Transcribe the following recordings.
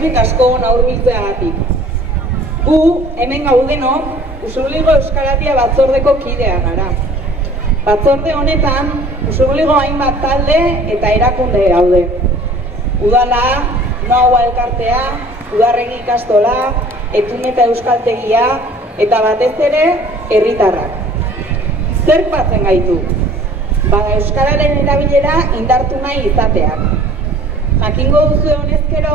eskerrik asko naurbiltzeagatik. Gu, hemen gaudenok, Usurbilgo Euskaratia batzordeko kidea gara. Batzorde honetan, Usurbilgo hainbat talde eta erakunde gaude. Udala, Noaua elkartea, Udarregi ikastola, Etun eta Euskaltegia, eta batez ere, herritarrak. Zerk batzen gaitu? Bada euskararen erabilera indartu nahi izateak. Jakingo duzu honezkero,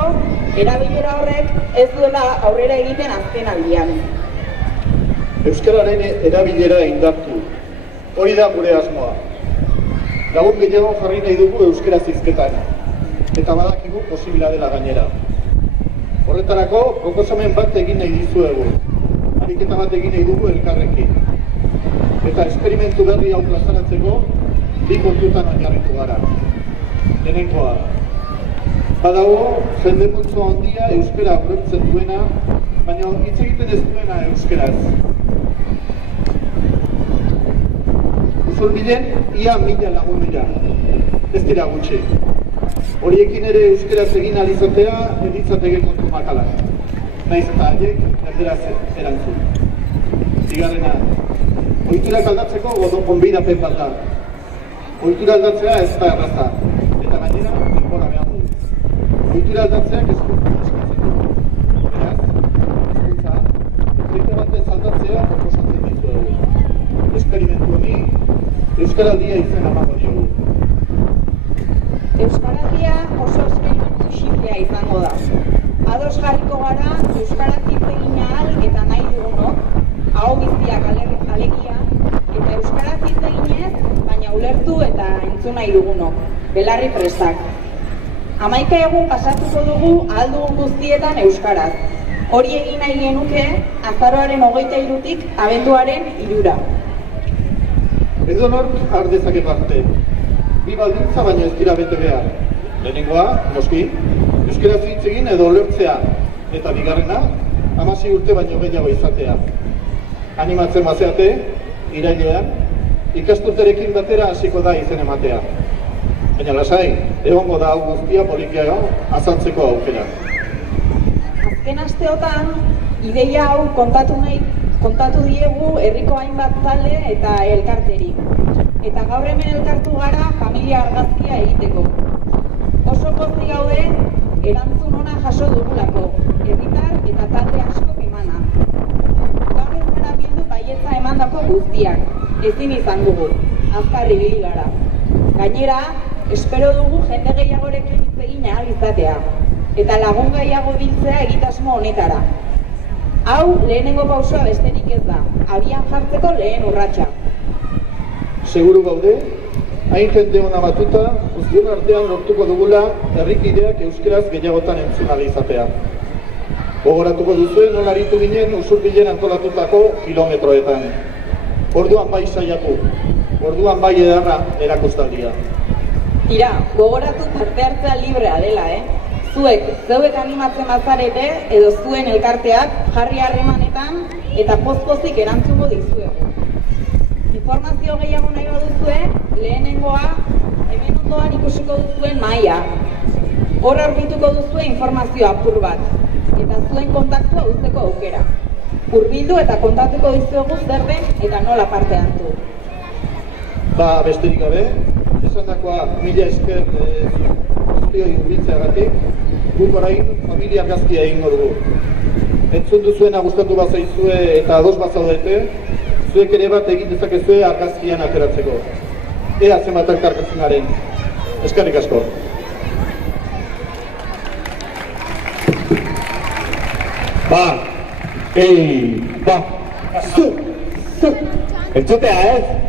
erabilera horrek ez duela aurrera egiten azken aldian. Euskararen erabilera indartu. Hori da gure asmoa. Lagun gehiago jarri nahi dugu euskara hizketan. Eta badakigu posibila dela gainera. Horretarako, proposamen bat egin nahi dizuegu. Ariketa bat egin nahi dugu elkarrekin. Eta esperimentu berri hau plazaratzeko, bi kontutan oinarritu gara. Lehenengoa. Badago, jende multzo handia euskara ulertzen duena, baina hitz egiten ez duena euskaraz. Usurbilen, ia 1000 lagun dira. Ez dira gutxi. Horiekin ere euskaraz egin alizatea, editzateke kontu makalak. Naiz eta haiek, erderaz erantzun. Bigarrena, ohiturak aldatzeko gonbidapen bat da. Ohitura aldatzea ez da erraza, eta gainera, denbora behar du. Ohitura aldatzeak hezkuntza eskatzen du. Beraz, hezkuntza, jende batez aldatzea proposatzen dizuegu. Esperimentu honi, Euskaraldia izena emango diogu. Euskaraldia oso esperimentu xinplea izango da. Ados jarriko gara, euskaraz hitz egin ahal eta nahi dugunok, aho biztiak alegia, eta euskaraz hitz eginez, baina ulertu eta entzun nahi dugunok, belarri prestak. 11 egun pasatuko dugu ahal dugun guztietan euskaraz. Hori egin nahi genuke, azaroaren 23-tik abenduaren 3-ra. Edonork har dezake parte. Bi baldintza baino ez dira bete behar. Lehenengoa, noski, euskaraz hitz egin edo ulertzea. Eta bigarrena, 16 urte baino gehiago izatea. Animatzen bazeate, irailean, ikasturterekin batera hasiko da izen ematea. Baina lasai, egongo da hau guztia polikiago azaltzeko aukera. Azken asteotan, ideia hau kontatu diegu herriko hainbat talde eta elkarteri. Eta gaur hemen elkartu gara familia argazkia egiteko. Oso pozik gaude, erantzun ona jaso dugulako, herritar eta talde askok emana. Gaur ez gara bildu baietza emandako guztiak, ezin izan dugu, azkar ibili gara. Gainera, espero dugu jende gehiagorekin hitz egin ahal izatea, eta lagun gehiago biltzea egitasmo honetara. Hau lehenengo pausoa besterik ez da, abian jartzeko lehen urratsa. Seguru gaude, hain jende hona batuta, guztion artean lortuko dugula herrikideak euskaraz gehiagotan entzun ahal izatea. Gogoratuko duzuen nola aritu ginen Usurbilen antolatutako kilometroetan. Orduan bai saiatu, orduan bai edarra erakustaldia. Tira, gogoratu parte hartzea librea dela, Zeuek animatzen bazarete edo zuen elkarteak jarri harremanetan eta poz-pozik erantzungo dizuegu. Informazio gehiago nahi baduzue, lehenengoa hemen ondoan ikusiko duzuen mahaia. Hor aurkituko duzue informazio apur bat, eta zuen kontaktua uzteko aukera. Hurbildu eta kontatuko dizuegu zer den eta nola parte hartu. Ba, besterik gabe, esandakoa 1000 esker guztioi hurbiltzeagatik, guk orain familia argazkia egingo dugu. Entzun duzuena gustatu bazaizue eta ados bazaudete, zuek ere bat egin dezakezue argazkian ateratzeko. Ea zenbat elkartasunaren. Eskerrik asko. Ba, ba, zu. Entzutea, ez?